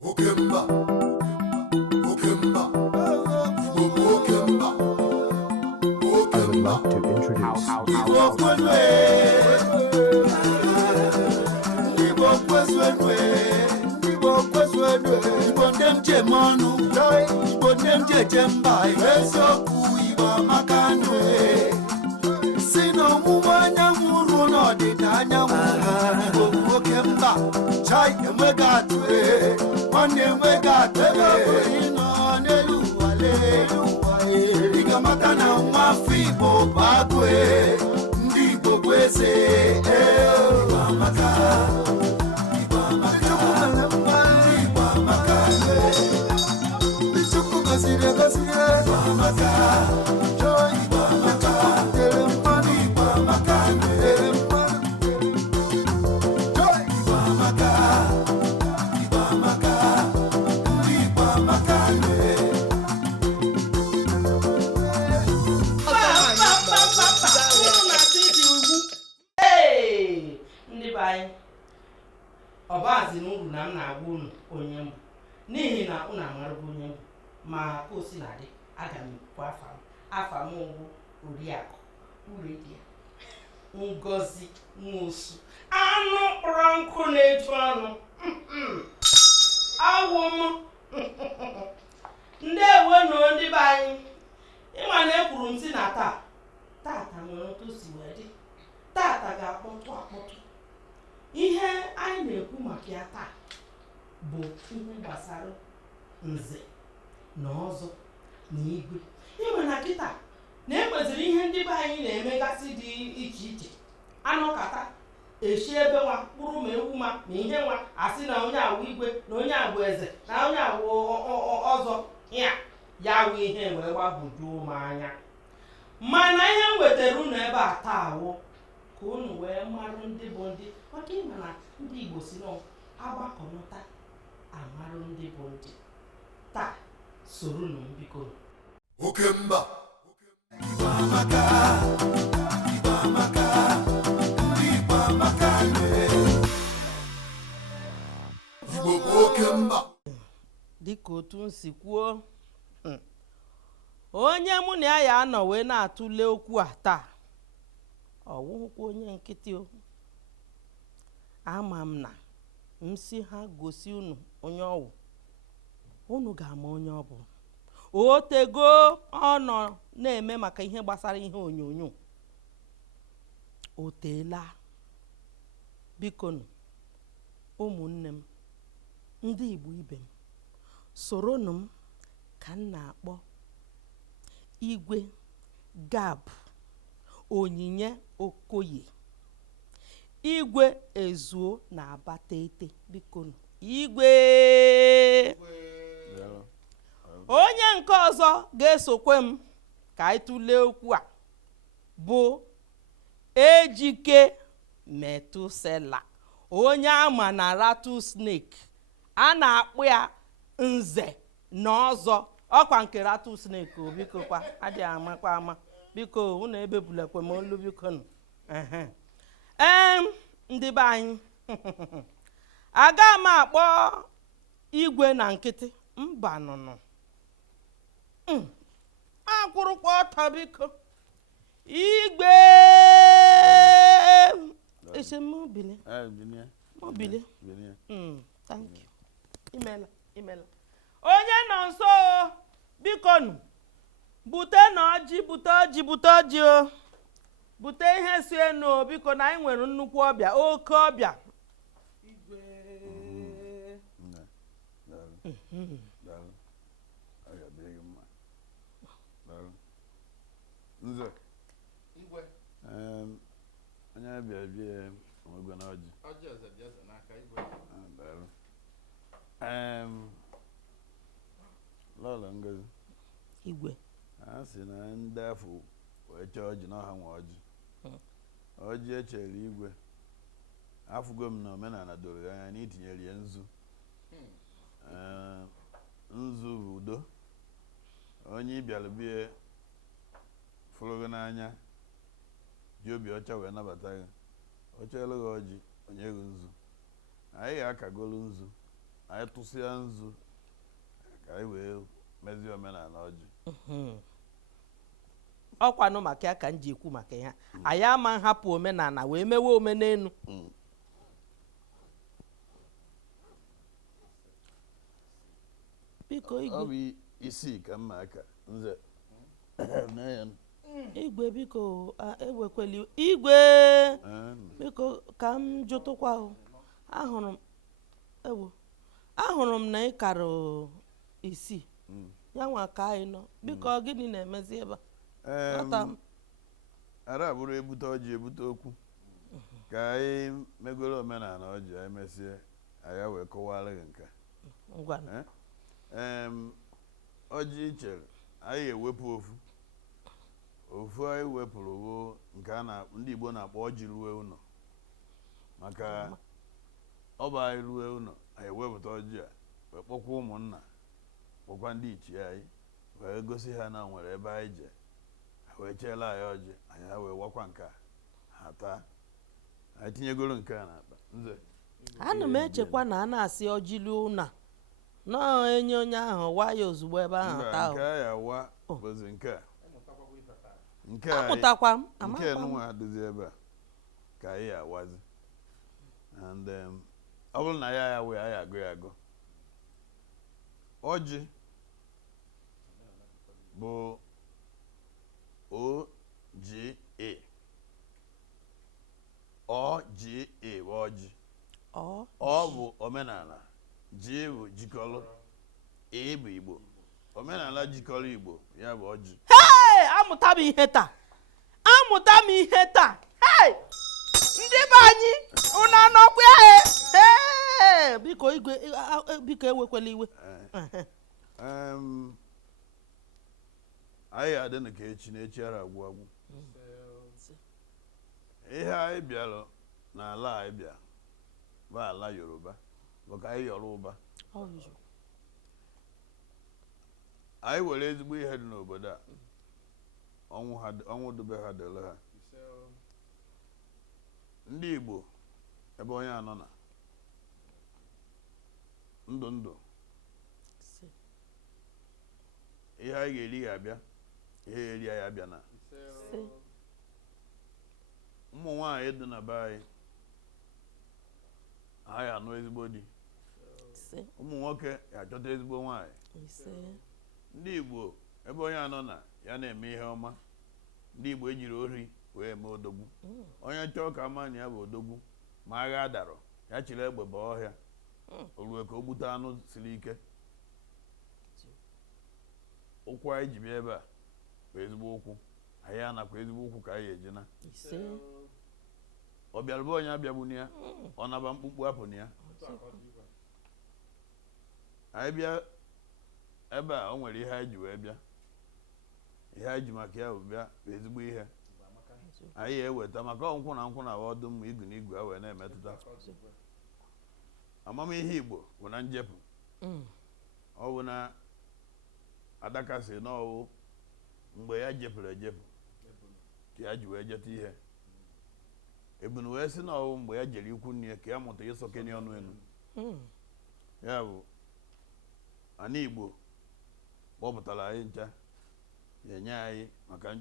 Okemba, Okemba, Okemba, I would like to introduce Chai emwegatwe, one emwegatwe, ino neluwale, igamaka na mwafibo bagwe, ndibo kweze, ibamaka, ibamaka, bichuku kasire, ibamaka, joy, ibamaka, telempani, ibamaka, Obazi n'uru na m na-agwa unu onye mbụ n'ihi na unu amarụgo onye mbụ ma ka o si na-adị aga m ekwu afa m bụ Oriakụ Uredia Ngozi Nwosu anụ kpọrọ nkụ na-eju ọnụ awụ m ndị ewenu ndị be anyị ịma na ekwuru m si na tata nwere otu si wee dị tata ga-akpọtụ akpọtụ. Ihe anyị na-ekwu maka ya taa bụ ihe gbasara nze na ọzọ na igwe. Ịma na kịta na-ekweziri ihe ndị be anyị na-emegasị dị iche iche anọkata eshi ebe nwa kpụrụ ma ewu ma ihe nwa asị na onye awụ igwe na onye awụ eze na onye awụ ọzọ ya awụ ihe wee gbagwojuo m anya. Mana ihe m wetara unu ebe a taa awụ ka unu wee marụ ndị bụ ndị maka ịma na ndị Igbo si nọ agbakọnata amarụ ndị bụ ndị. Taa soro nụ biko. Okemba, ibamaka, ibamaka, ibamaka, Igbo okemba. Dịka otu m si kwuo, onye mụ na ya anọ wee na-atụle okwu a taa ọwụhụkwa onye nkịtị o. Ama m na m si ha gosi unu onye ọwụ unu ga-ama onye ọ bụ. O tego ọ nọ na-eme maka ihe gbasara ihe onyonyo. O teela. Biko nụ ụmụnne m ndị Igbo ibe m soronụ m ka m na-akpọ Igwe Gab Onyinye Okoye Igwe Ezuo na Abatete. Biko nụ Igwe onye nke ọzọ ga-esokwe m ka anyị tụlee okwu a bụ Ejike Metusela, onye ama na rattlesnake a na-akpụ ya nze na ọzọ ọkwa nke rattlesnake o. Biko kwa adịghị amakwa ama. Biko unu ebebulekwe m olu biko nụ. Ndị be anyị aga m akpọ igwe na nkịtị mba nụnụ akwụrụkwa ọtọ biko. Igwe esemobile mobile. Thank you. Imela onye nọ nso biko nụ bute na ọjị bute ọjị o. Bute ihe si enu biko na anyị nwere nnukwu ọbịa oke ọbịa. Igwe Nze Igwe onye bịa omegwe na ọjị eze dị eze n'aka Igwe. Lọla Ngozi Igwe a sị na ndị afọ wee chọọ ọjị na ọha nwe ọjị echere Igwe afụgo m na omenala doro ya anya na itinyere ya nzu. Nzu bụ udo. Onye ịbịara bie fụrụ gị n'anya ji obi ọcha wee nabata gị. O cheelu gị ọjị onye gị nzu. Anyị ga-akagolu nzu anyị tụsịa nzu ka anyị wee mezie omenala ọjị. Ọkwanụ maka ya ka m ji ekwu maka ya. Anyị ama nhapụ omenala wee mewe omenelu. Biko igwe. Ọ bụ isii ka mma aka nze. Igwe biko ewekweli igwe. Biko ka m jụtụkwa ahụrụ m na ị kara isii. Ya nwa ka anyị nọ. Biko gịnị na-emezi ebe a? Ara bụrụ ebute ọjị ebute okwu ka anyị megoro omenala ọjị anyị mesie anyị wee kọwara gị nke. Ngwa. Ọjị chere anyị ewepụ ofu anyị wepụrụ bụ nke ndị Igbo na-akpọ ọjị rue ụlọ, maka ọ bụ anyị rue ụlọ anyị ewepụta ọjị a wee kpọkwa ụmụnna kpọkwa ndị ichie anyị wee gosi ha na nwere ebe anyị je wee cheela anyị ọjị anyị wee wakwa nke ha taa. Anyị tinyegoro nke a n'akpa nze. Ana m echekwa na a na-asị ọjị rue ụlọ na-enye onye ahụ wa ya ozugbo ebe ahụ taa. Nke a ya wa bụzi nke a. Amụtakwa m. Nke nwa adịzi ebe a ka anyị awazi. And ọ bụrụ na ya wee anyị agụ ya agụ. Ọjị bụ O-G-A. O-G-A bụ ọjị. Ọ bụ omenala. G bụ jikọrọ. A bụ Igbo. Omenala jikọrọ Igbo ya bụ ọjị. Amụta m ihe taa. Ndị be anyị unu anọkwa ya. Biko igwe biko ewekwala iwe. Anyị adị na ka echi na echi ara agwụ agwụ. Ihe anyị bịara n'ala anyị bịa bụ ala Yoruba bụ ka anyị yọrọ ụba. Anyị were ezigbo ihe dị n'obodo a ọnwụ dube ha dịrị ha. Ndị Igbo ebe onye anọ na ndụ ihe anyị ga-eri ga-abịa, ihe eri anyị abịa na ụmụ nwaanyị dị na be anyị anụ ezigbo di, ụmụ nwoke achọta ezigbo nwaanyị. Ndị Igbo ebe onye anọ na ya na-eme ihe ọma. Ndị Igbo ejiri ori wee eme odogwu. Onye chọọ ka ama na ya bụ odogwu ma agha darọ ya chiri egbe baa ọhịa o ruo ka o gbute anụ siri ike. Ụkwụ anyị ji bịa ebe a bụ ezigbo ụkwụ. Anyị anakwa ezigbo ụkwụ ka anyị eji na. Ọ bịara bụ onye abịagbu na ya ọ naba mkpukpu apụ na ya. Anyị bịa ebe a o nwere ihe anyị ji wee bịa. Ihe anyị ji maka ya bụ bịa bụ ezigbo ihe. Anyị eweta maka nkwụ na ọdụ mma igu na igwe a wee na-emetụta. Amamihe Igbo bụ na njepụ. Ọ bụ na Adaka sị na ọwụ mgbe ya jepụrụ ejepụ ka ya ji wee jeta ihe. Ebunu wee sị na ọwụ mgbe ya jere ikwu nne ka ya mụta ịsọkene ọnụ enu. Ya bụ ana Igbo kpọpụtara anyị ncha ya enye anyị maka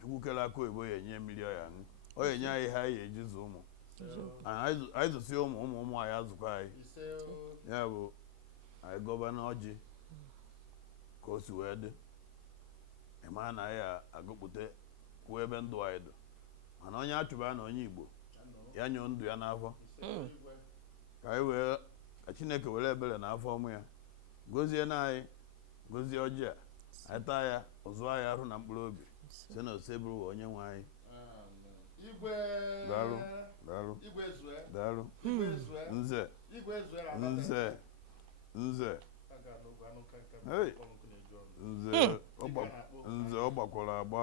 Chukwu kere aka oyibo ya enye mmiri ọ ya aṅụ. Ọ ya enye anyị ha anyị eji zụ ụmụ. Anyị zụsie ụmụ anyị azụkwa anyị. Ya bụ anyị gọvanọ ọjị ka o si wee dị. Ịma na anyị agụpụta kwuo ebe ndụ anyị dị. Mana onye achụba na onye Igbo ya nyụọ ndụ ya n'afọ ka anyị wee ka Chineke were ebere na afọ ọmụ ya gozie na anyị gozie ọjị a anyị taa ya ọzụọ ya arụ na mkpụrụ obi site na ose bụrụ onye nwe anyị. Daalụ nze ọ gbakwara agba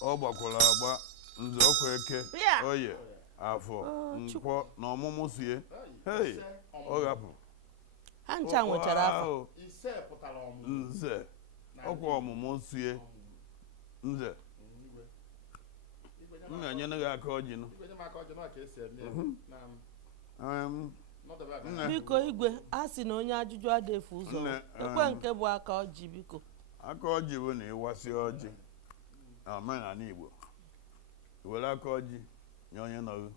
ọ gbakwara agba nze ọkwa eke oye afọ nkwọ na ọmụmụ sie ọ hapụ ha ncha nwechara afọ nze ọkwa ọmụmụ sie nze m na-enyere gị aka ọjị nụ biko igwe a sị na onye ajụjụ adịefu ụzọ ekwe nke bụ aka ọjị biko aka ọjị bụ na ịwasị ọjị na omenala Igbo were aka ọjị nye onye nọgụ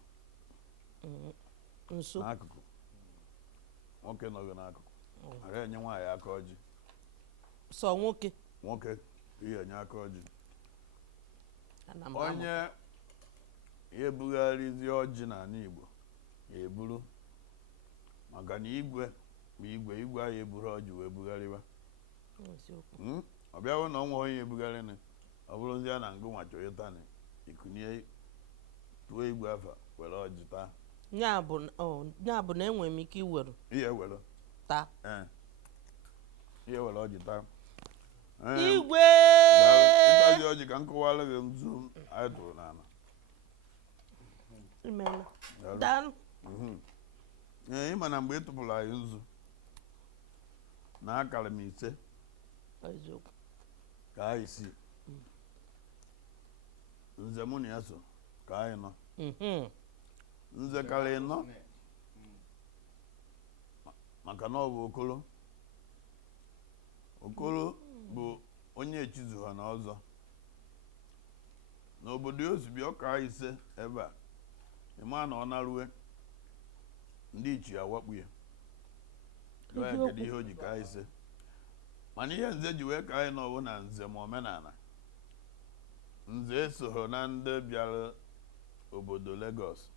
nso n'akụkụ nwoke nọgụ n'akụkụ ara enye nwaanyị aka ọjị sọ nwoke ihe enye aka ọjị onye ya ebugharịzi ọjị n'ala Igbo ya eburu maka na igwe ahụ eburu ọjị wee bugharịwa ọ bịawo na ọnwa onye ebugharịnị ọ bụrụzi ya na ngụ nwa chọrọ ịta ikunye tụọ igwe afa were ọjị taa ya bụ na enwere m ike iwere ihe were taa ihe were ọjị taa igwe ịtazi ọjị ka m kọwara gị nzu anyị tụrụ n'ala imela daalụ ịma na mgbe ị tụpụrụ anyị nzu na akara m 5 ka anyị si nze mụ na ya so ka anyị nọ nze kara ịnọ maka na ọ bụ okoro bụ onye echizu ha na ọzọ n'obodo ozugbo ọ ka 5 ebe a ịma na ọ narue ndị ichie awakpu ya kedu ihe o ji ka 5 mana ihe nze ji wee ka anyị n'ọwụ na nze ma omenala nze esoghị na ndị bịara obodo Lagos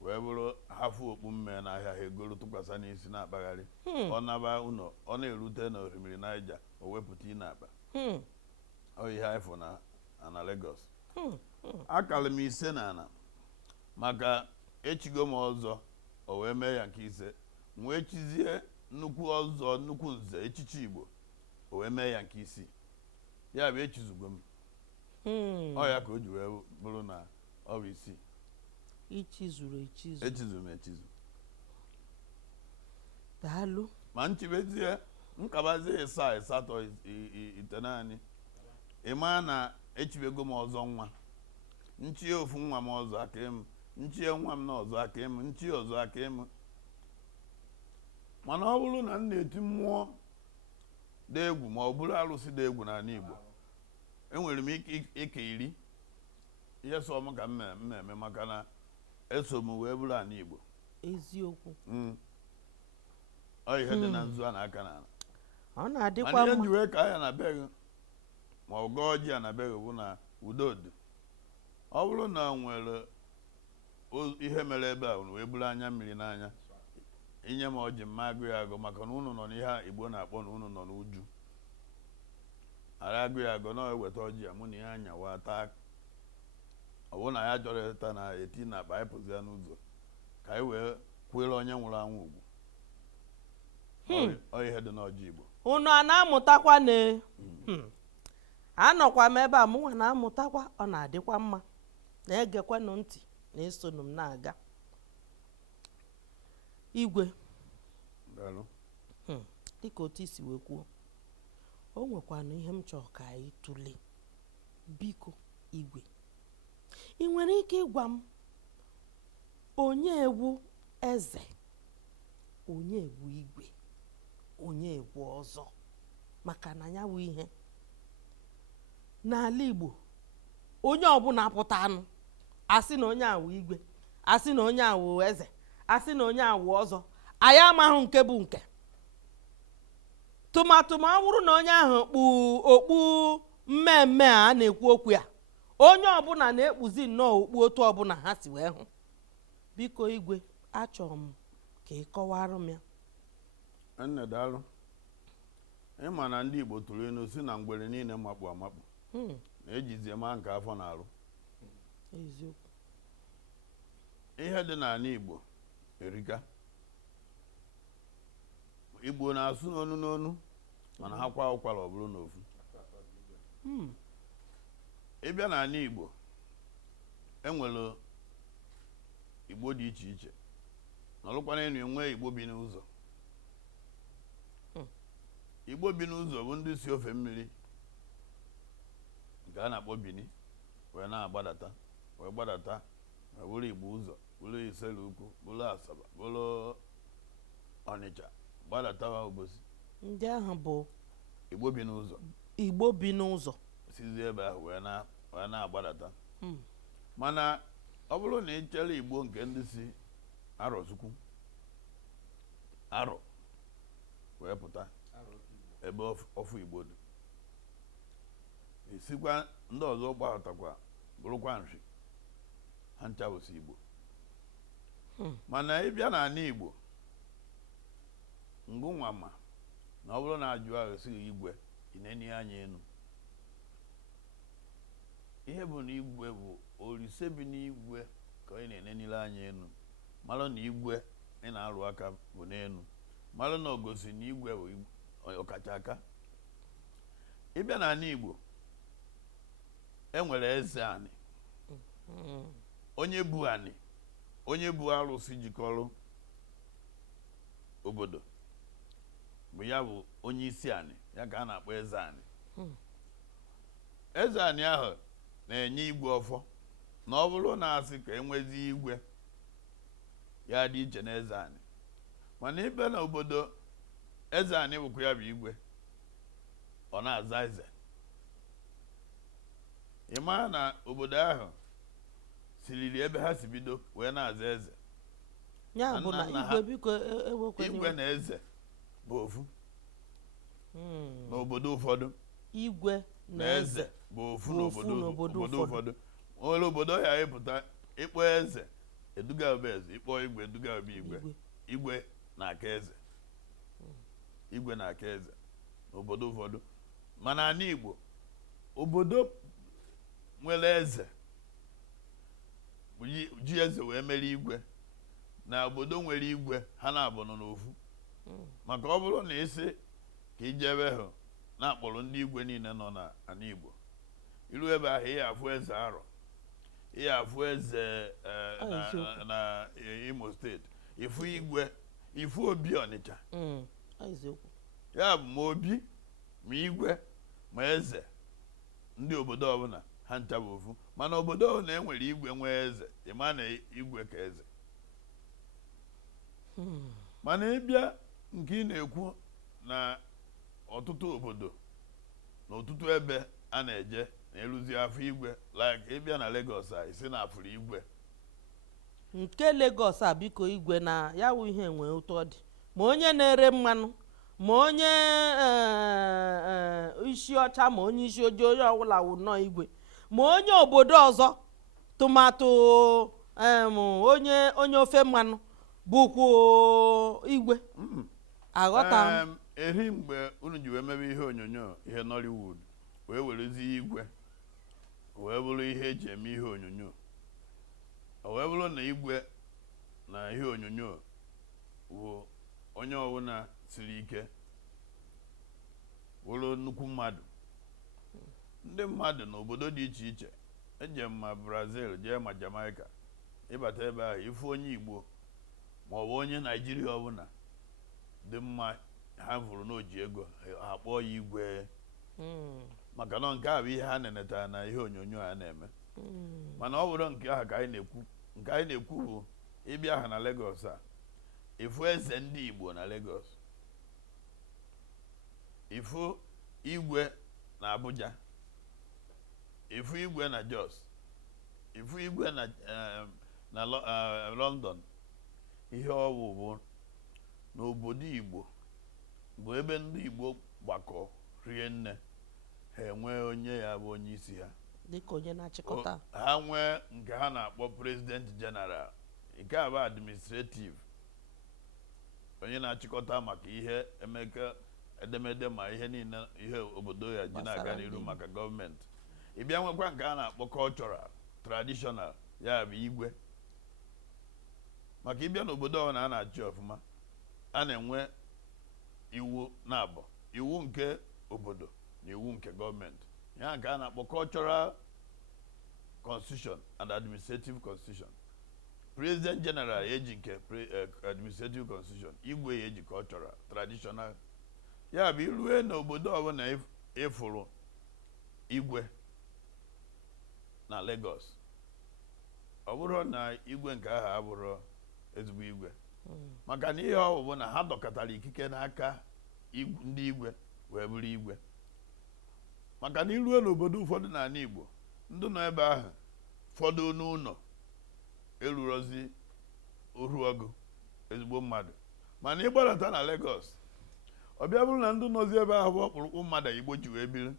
wee bụrụ hafụ okpu mme n'ahịa ha egoro tụkwasị n'isi na-akpagharị ọ naba ụlọ ọ na-erute na osimiri Naija o wepụta ị na-akpa ọ ihe anyị fụ na Lagos akara m 5 na ana maka echigo m ọzọ o wee mee ya nke 5 wee chizie nnukwu ọzọ nnukwu nze echichi Igbo o wee mee ya nke 6 ya bụ echizugo m ọ ya ka o ji wee bụrụ na ọ bụ 6 echizu m echizu daalụ ma nchibezie nkabazie 7 8 ite naanị ịma na echibego m ọzọ nwa nchie ofu nwa m ọzọ aka m nchie nwa m na ọzọ aka m nchie ọzọ aka m mana ọ bụrụ na m na-eti mmụọ dị egwu ma ọ bụrụ arụsị dị egwu n'ala Igbo enwere m ike 10 ihe so m ka m na-eme maka na eso m wee bụrụ ala Igbo eziokwu ọ ihe dị na nzu a na-aka n'ala ọ na-adịkwa mana ihe ji wee ka ya na beghị ma ọ gọọ ji a na beghị bụ na udodị ọ bụrụ na nwere ihe mere ebe a wee bụrụ anya mmiri n'anya inye m ọjị mma agụ ya agụ maka na unu nọ n'ihe Igbo na-akpọ na unu nọ n'uju ara agụ ya agụ na eweta ọjị ya mụ na ihe anyawa taa ọ bụrụ na ya chọrọ ịta na eti na akpa anyị pụzi ya n'ụzọ ka anyị wee kwere onye nwụrụ anwụ ugwu ọ ihe dị n'ọjị Igbo unu a na-amụtakwa anọkwa m ebe a mụnwa na-amụtakwa ọ na-adịkwa mma na-egekwanụ ntị na esonụ m na-aga igwe dịka otu isi wee kwuo o nwekwana ihe m chọrọ ka anyị tụlee biko igwe ị nwere ike ịgwa m onye ewu eze onye ewu igwe onye ewu ọzọ maka na ya wụ ihe n'ala Igbo onye ọbụla pụta anụ asị na onye awụ igwe asị na onye awụ eze asị na onye awụ ọzọ anyị amaghị nke bụ nke tụmatụ ma ọ bụrụ na onye ahụ kpu okpu mmemme a na-ekwu okwu ya onye ọbụla na-ekpuzi nnọọ okpu otu ọbụla ha si wee hụ biko igwe achọrọ m ka ị kọwara m ya nne daalụ ịma na ndị Igbo tụrụ inu si na ngwere niile makpu amakpu na-ejizie ma nke afọ na-arụ eziokwu ihe dị n'ala Igbo erika Igbo na-asụ n'onu n'onu mana ha kwa ụkwara ọ bụrụ n'ofu ịbịa n'ala Igbo enwere Igbo dị iche iche nọrụkwana enu enwe Igbo bi n'ụzọ Igbo bi n'ụzọ bụ ndị si ofe mmiri nke a na-akpọ Bini wee na-agbadata wee gbadata wee bụrụ Igbo ụzọ bụrụ Iselu Ukwu bụrụ Asaba bụrụ Ọnịcha gbadatawa Obosi ndị ahụ bụ Igbo bi n'ụzọ sizi ebe ahụ wee na-agbadata mana ọ bụrụ na ị chere Igbo nke ndị si Arọchukwu Arọ wee pụta ebe ọfụ Igbo dị isikwa ndị ọzọ gbadatakwa bụrụkwa Nri ha ncha bụsi Igbo mana ịbịa n'ala Igbo ngụnwa ma na ọ bụrụ na ajụ ahụ esighị Igwe ineni anya enu ihe bụ na Igwe bụ Olise bi n'Igwe ka ị na-enenile anya enu malụ na Igwe ị na-arụ aka bụ n'enu malụ na ogosi na Igwe bụ ọkacha aka ịbịa n'ala Igbo enwere eze anị onye bụ anị onye bụ arụsị jikọrọ obodo bụ ya bụ onye isi anị ya ka a na-akpọ eze anị eze anị ahụ na-enye Igwe ọfọ na ọ bụrụ na asị ka enwezi Igwe ya dị iche na eze anị mana ibe na obodo eze anị bụkwa ya bụ Igwe ọ na-aza eze ị maa na obodo ahụ siriri ebe ha si bido wee na-aza eze ya bụ na Igwe biko ewekwe Igwe na eze bụ ofu n'obodo ụfọdụ Igwe na eze bụ ofu n'obodo ụfọdụ nwere obodo ya ịpụta ịkpọ eze eduga ọba eze ịkpọ Igwe eduga ọba Igwe na-aka eze Igwe na-aka eze n'obodo ụfọdụ mana n'ala Igbo obodo nwere eze ji eze wee mere Igwe na obodo nwere Igwe ha na-abụ n'ofu maka ọ bụrụ na isi ka ijebe hụ na-akpọrọ ndị Igwe niile nọ n'ala Igbo iru ebe ahụ ihe afụ eze Arọ ihe afụ eze na Imo steeti ifu Igwe ifu Obi Ọnịcha ya bụ ma Obi ma Igwe ma eze ndị obodo ọbụla ha ncha bụ ofu mana obodo ọbụla enwere Igwe nwee eze ịma na Igwe ka eze mana ịbịa nke ị na-ekwu na ọtụtụ obodo na ọtụtụ ebe a na-eje na-eruzi afọ Igwe like ịbịa na Lagos a isi na afụrụ Igwe nke Lagos a biko Igwe na ya wụ ihe nwee ụtọ dị ma onye na-ere mmanụ ma onye isi ọcha ma onye isi ojii onye ọbụla wụ nnọọ Igwe ma onye obodo ọzọ tụmatụ onye ofe mmanụ bụkwa Igwe aghọta eri mgbe unu ji wee mebe ihe onyonyo ihe Nollywood wee werezi Igwe wee bụrụ ihe eji eme ihe onyonyo wee bụrụ na Igwe na ihe onyonyo bụ onye ọbụla siri ike bụrụ nnukwu mmadụ ndị mmadụ n'obodo dị iche iche eje ma Brazil jee ma Jamaica ịbata ebe ahụ ifu onye Igbo ma ọ bụ onye Naijiria ọbụla dị mma ha vụrụ n'oji ego ha kpọọ ya Igwe maka na nke a bụ ihe ha na-eneta na ihe onyonyo ha na-eme mana ọ bụrụ nke ahụ ka anyị na-ekwu nke anyị na-ekwu bụ ịbịa ha na Lagos a ifu eze ndị Igbo na Lagos ifu Igwe na Abuja ifu Igwe na Jos ifu Igwe na London ihe ọwụ bụ n'obodo Igbo bụ ebe ndị Igbo gbakọ rie nne ha enwee onye ya bụ onye isi ha dịka onye na-achịkọta ha nwee nke ha na-akpọ President General nke a bụ administrative onye na-achịkọta maka ihe emeka edemede ma ihe niile ihe obodo ya ji na-aga n'iru maka gọọmenti ịbịa nwekwa nke a na-akpọ cultural traditional ya bụ Igwe maka ịbịa n'obodo ọ na a na-achị ọfụma a na-enwe iwu na-abụ iwu nke obodo na iwu nke gọọmenti ya nke a na-akpọ cultural constitution and administrative constitution. President General eji nke administrative constitution, Igwe eji cultural traditional. Ya bụ irue n'obodo ọbụla ịfụrụ Igwe na Lagos ọ bụrụ na igwe nke ahụ abụrụ ezigbo igwe maka na ihe ọ bụ na ha dọkọtara ikike n'aka ndị igwe wee bụrụ igwe maka na iruo n'obodo ụfọdụ n'ala Igbo ndị nọ ebe ahụ fọdụ n'ụlọ erurozi oru ọgụ ezigbo mmadụ mana ịgbadata na Lagos ọ bịa bụrụ na ndị nọzi ebe ahụ bụ ọkpụrụkpụ mmadụ Igbo ji wee biri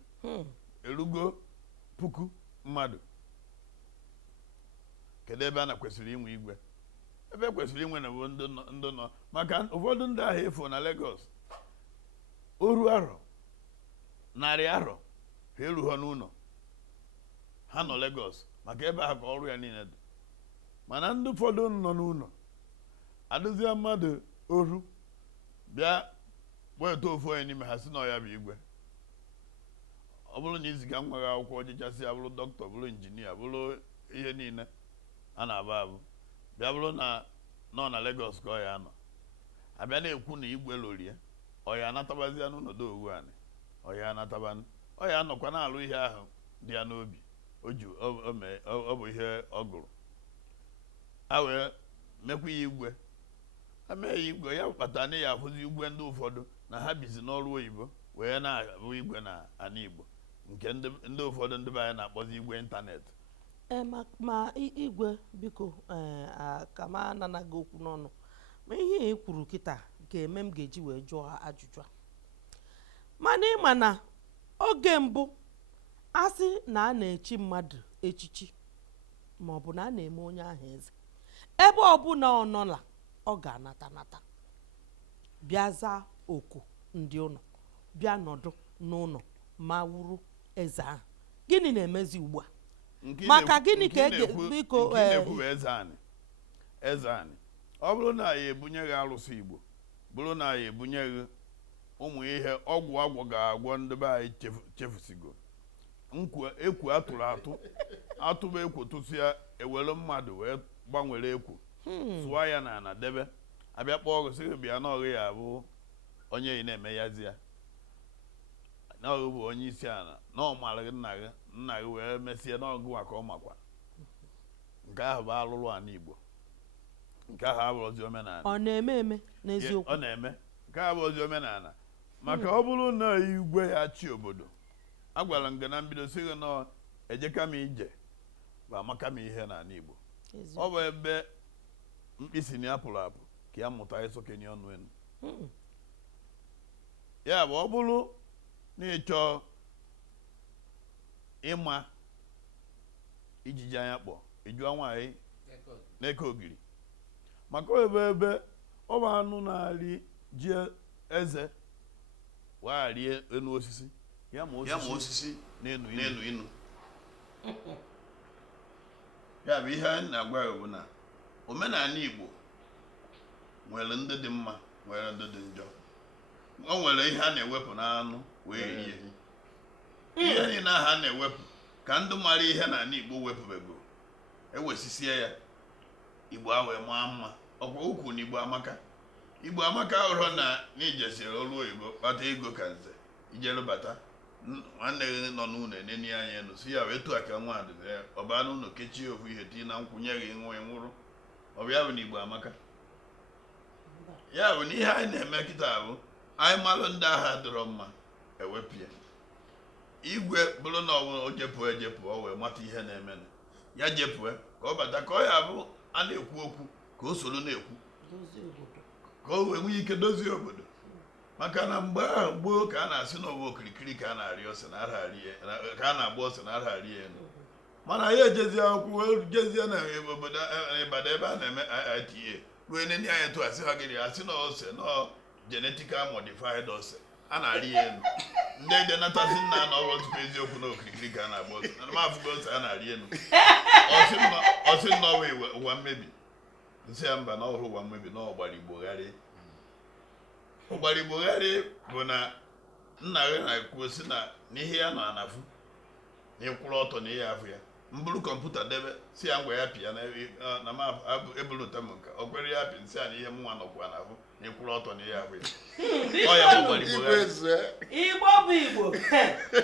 erugo 1000 mmadụ kedu ebe a na kwesịrị inwe igwe ebe kwesịrị inwe na bụ ndị nọ maka ụfọdụ ndị ahụ efu na Lagos oru arọ narị arọ ha erughọ n'ụlọ ha nọ Lagos maka ebe ahụ ka ọrụ ya niile dị mana ndị ụfọdụ nọ n'ụlọ adụzie mmadụ oru bịa weta ofu onye n'ime ha si na ya bụ igwe ọ bụrụ na iziga nwa gị akwụkwọ ọjịchasị ya bụrụ dọkịta bụrụ injinia bụrụ ihe niile a na-abụ abụ bịa bụrụ na nọ na Lagos ka ọ ya nọ abịa na-ekwu na igwe lorie ọ ya anatabazia n'ụlọdụ owu anị ọ ya anatabanụ ọ ya anọkwa na-alụ ihe ahụ dị ya n'obi ọ bụ ihe ọ gụrụ ha wee mekwa ya igwe ha mee ya igwe ya kpatara na ya afụzi igwe ndị ụfọdụ na ha bizi n'ọrụ oyibo wee na-abụ igwe na ana Igbo nke ndị ụfọdụ ndị be anyị na-akpọzi igwe ịntanetị ma igwe biko ka m ananaghị okwu n'ọnụ ma ihe e kwuru kịta ga-eme m ga-eji wee jụọ ajụjụ a mana ịma na oge mbụ asị na a na-echi mmadụ echichi ma ọ bụ na a na-eme onye ahụ eze ebe ọbụla ọ nọla ọ ga-anata bịa zaa oku ndị ụlọ bịa nọdụ n'ụlọ ma wuru eze ahụ gịnị na-emezi ugbu a maka gịnị ka biko eze anyị ọ bụrụ na ya ebunye gị arụsị Igbo bụrụ na ya ebunye gị ụmụ ihe ọgwụ agwọ ga-agwọ ndị be anyị chefusigo ekwu atụrụ atụba ekwu tụsịa ewere mmadụ wee gbanwere ekwu sụọ ya na ana debe abịa kpọọ ọgụ sị bịa n'ọgụ ya abụ onye ị na-eme yazi ya n'ọgụ bụ onye isi ala na ọ mara gị nna gị wee mesie n'ọgụ maka ọ makwa nke ahụ bụ alụlụ ana Igbo nke ahụ abụrụzi omenala ọ na-eme eme n'eziokwu ọ na-eme nke ahụ bụ ozi omenala maka ọ bụrụ na igwe ya chi obodo agwara m gị na mbido sị gị na ejeka m ije bụ amaka m ihe n'ala Igbo ọ bụ ebe mkpịsị na ya pụrụ apụ ka ya mụta ịsọkenye ọnụ enu ya bụ ọ bụrụ na ịchọ ịma ijiji anya kpọ ijụọ nwaanyị n'eke ogiri maka ebe ọ bụ anụ na-arị ji eze wee rie enu osisi ya ma osisi n'enu inu ya bụ ihe anyị na-agwa ya bụ na omenala Igbo nwere ndị dị mma nwere ndị dị njọ o nwere ihe a na-ewepụ n'anụ wee rie ihe niile ahụ a na-ewepụ ka ndị mara ihe n'ala Igbo wepụbego ewesisie ya Igbo ahụ maa mma ọkwa ukwu na Igbo amaka ọrụ na n'ijesiri ọrụ oyibo kpata ego ka nze ijerubata nwanne gị nọ n'ụlọ eneni anya enu si ya wee tụ aka nwadị ọba n'ụlọ kechie ofu ihe tii na nkwụnye gị nwe nwụrụ ọbịa bụ na Igbo amaka ya bụ na ihe anyị na-eme kịta bụ anyị malụ ndị agha dọrọ mma ewepịa igwe bụrụ na o jepụ ejepụ o wee mata ihe na-eme ya jepụ ka ọ bata ka ọ ya bụ a na-ekwu okwu ka o soro na-ekwu ka o wee nwee ike dozie obodo maka na mgbe ahụ gboo ka a na-asị n'ọwa okirikiri ka a na-arị ose na ka a na-agba ose na arha rie elu mana ya ejezie akwụkwọ jezie na obodo Ibadan ebe a na-eme IITA ruo nene anya tụ asị ha gịrị asị na ose nọ genetically modified ose a na-arị ya elu ndị ede natazi nna na ọrụ tupu eziokwu na okirikiri ka a na-agba ose na mafụgo ose a na-arị elu ọsị nnọwa ụwa mmebi nsị ya mba na ọhụrụ ụwa mmebi na ọgbara Igbo gharị bụ na nna gị na-ekwu si na n'ihe ya nọ anafụ na ịkwụrụ ọtọ na ihe afụ ya mbụrụ kọmputa debe si ya ngwa ya pịa na ma ebulu ụta m nka ọ kwere ya pị nsị a na ihe mụnwa nọkwa n'afụ na ịkwụrụ ọtọ na ihe afụ ya ọ ya bụ Igbo bụ Igbo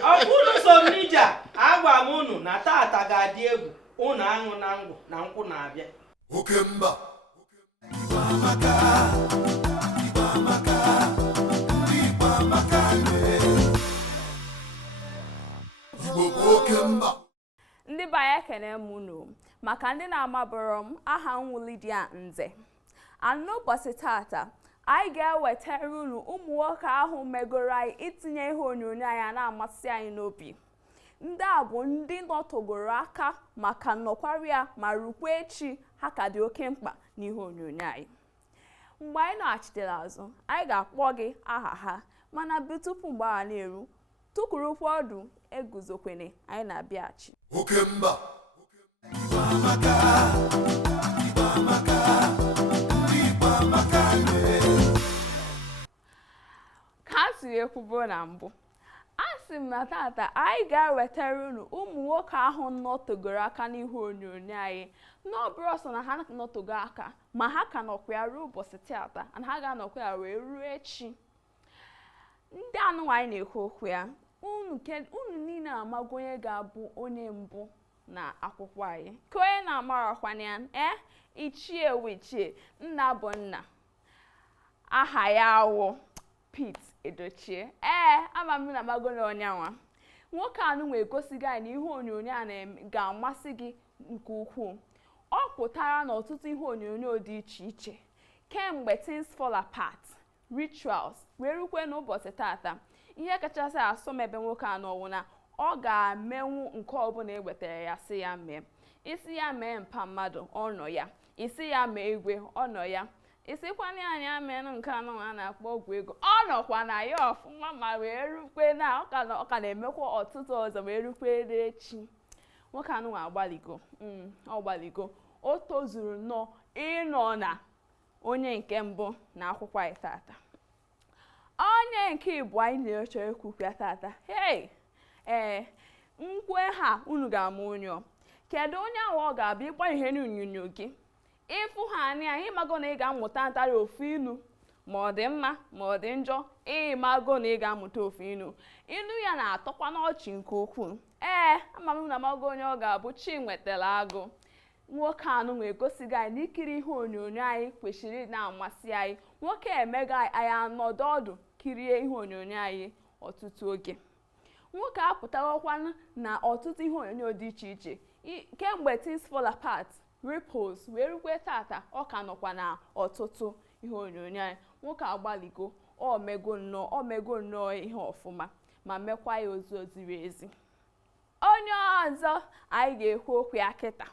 ọ bụrụ so m n'ije agwa m unu na tata ga-adị egwu unu na aṅụ na ngwụ na nkwụ na-abịa. Oke mba. Igbo amaka. Igbo amaka. Ndị Igbo amaka Igbo bụ oke mba. Ndị be anyị ekene m unu maka ndị na-amabụrụ m aha m Lydia Nze. N'ụbọchị tata anyị ga-ewetara unu ụmụ nwoke ahụ megoro anyị itinye ihe onyonyo anyị na-amasị anyị n'obi. Ndị a bụ ndị nọtogoro aka maka nnọkwari ya ma rukwa echi ha ka dị oke mkpa n'ihe onyonyo anyị. Mgbe anyị nọghachitere azụ, anyị ga-akpọ gị aha ha, mana tupu mgbe a na-eru, tụkwurukwa ọdụ eguzokwene, anyị na-abịaghachi. Oke mba. Igbo amaka. Igbo amaka. Ndị Igbo amaka Ka a siri ekwubo na mbụ, asị m na tata anyị ga-ewetara unu ụmụ nwoke ahụ nọtogoro aka n'ihu onyonyo anyị. N'ọbụrụ ọsọ na ha nọtogo aka, ma ha ka nọkwa ya ruo ụbọchị tata, na ha ga-anọkwa ya wee ruo echi. Ndị anụ anyị na-ekwu okwu ya, unu niile amago onye ga-abụ onye mbụ na akwụkwọ anyị. Ka onye na-amarakwana ya, ichie wichie, nna bụ nna. Aha ya wụ Pete Edochie. Ama m na amago na onyanwa. Nwoke anụ nwee gosigo anyị na ihe onyonyo a ga-amasị gị nke ukwuu. Ọ pụtara na ọtụtụ ihe onyonyo dị iche iche, kemgbe Things Fall Apart, Rituals, wee rukwe n'ụbọchị tata. Ihe kachasị asọ m ebe nwoke a nọwụ na ọ ga-amenwu nke ọbụla ewetara ya si ya mee. Isi ya mee mpa mmadụ, ọ nọ ya. Isi ya mee igwe, ọ nọ ya. Isikwana anyị amenụ nke anọ a na-akpọ ọgwụ ego, ọ nọkwa na ya ọfụma ma wee rukwe na ọ ka na-emekwa ọtụtụ ọzọ wee rukwe echi. Nwoke anụ agbaligo, ọ gbaligo. O tozuru nnọọ ịnọ na onye nke mbụ na akwụkwọ anyị tata. Onye nke Igbo anyị na-eche ekwukwa tata. Nkwe ha unu ga-ama onye. Kedu onye ahụ ọ ga-abịa ịgba ihe n'onyonyo gị? Ịfụ ha anya, ịmago na ị ga-amụta ntarị ofu ilu, ma ọ dị mma ma ọ dị njọ, ịmago na ị ga-amụta ofu ilu. Ilu ya na-atọkwa n'ọchị nke ukwuu. Ama m na amago onye ọ ga-abụ chi nwetara agụ. Nwoke anụ nwee gosigo anyị na ikiri ihe onyonyo anyị kwesịrị na-amasị anyị. Nwoke emego anyị anọdụ ọdụ kirie ihe onyonyo anyị ọtụtụ oge. Nwoke apụtawakwana na ọtụtụ ihe onyonyo dị iche iche. Kemgbe Things Fall Apart, Ripples, wee rukwe tata, ọ ka nọkwa na ọtụtụ ihe onyonyo anyị. Nwoke agbaligo, ọ mego nnọọ ihe ọfụma ma mekwa ya ozu ziri ezi. Onye ọzọ anyị ga-ekwu okwu ya kịta